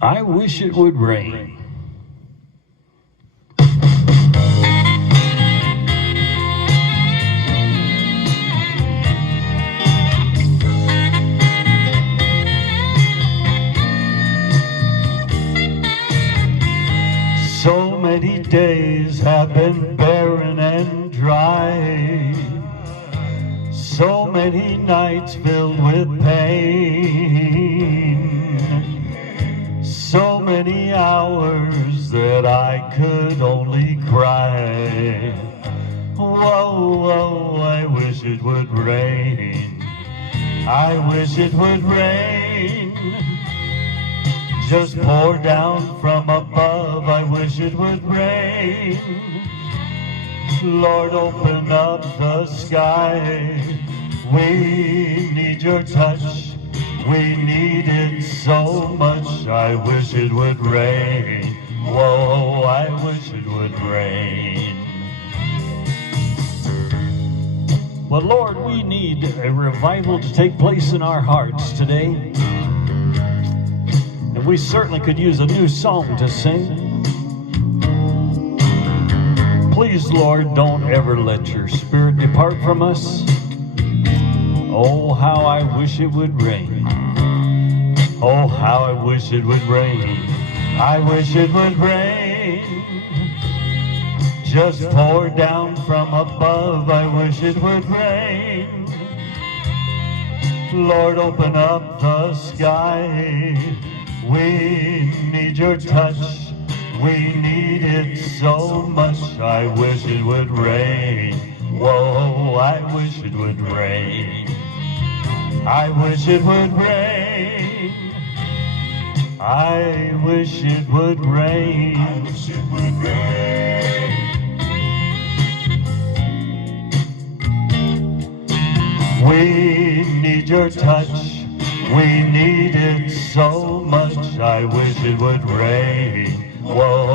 I wish it would rain. So many days have been barren and dry. So many nights filled with pain. So many hours that I could only cry. Whoa, whoa, I wish it would rain. I wish it would rain. Just pour down from above, I wish it would rain. Lord, open up the sky. We need your touch. We need it so much. I wish it would rain. Whoa, I wish it would rain. Well, Lord, we need a revival to take place in our hearts today. And we certainly could use a new song to sing. Please, Lord, don't ever let your spirit depart from us. Oh, how I wish it would rain. Oh, how I wish it would rain. I wish it would rain. Just pour down from above, I wish it would rain. Lord, open up the sky. We need your touch. We need it so much. I wish it would rain. Whoa, I wish it would rain. I wish it would rain. I wish it would rain. I wish it would rain. We need your touch. We need it so much. I wish it would rain. Whoa.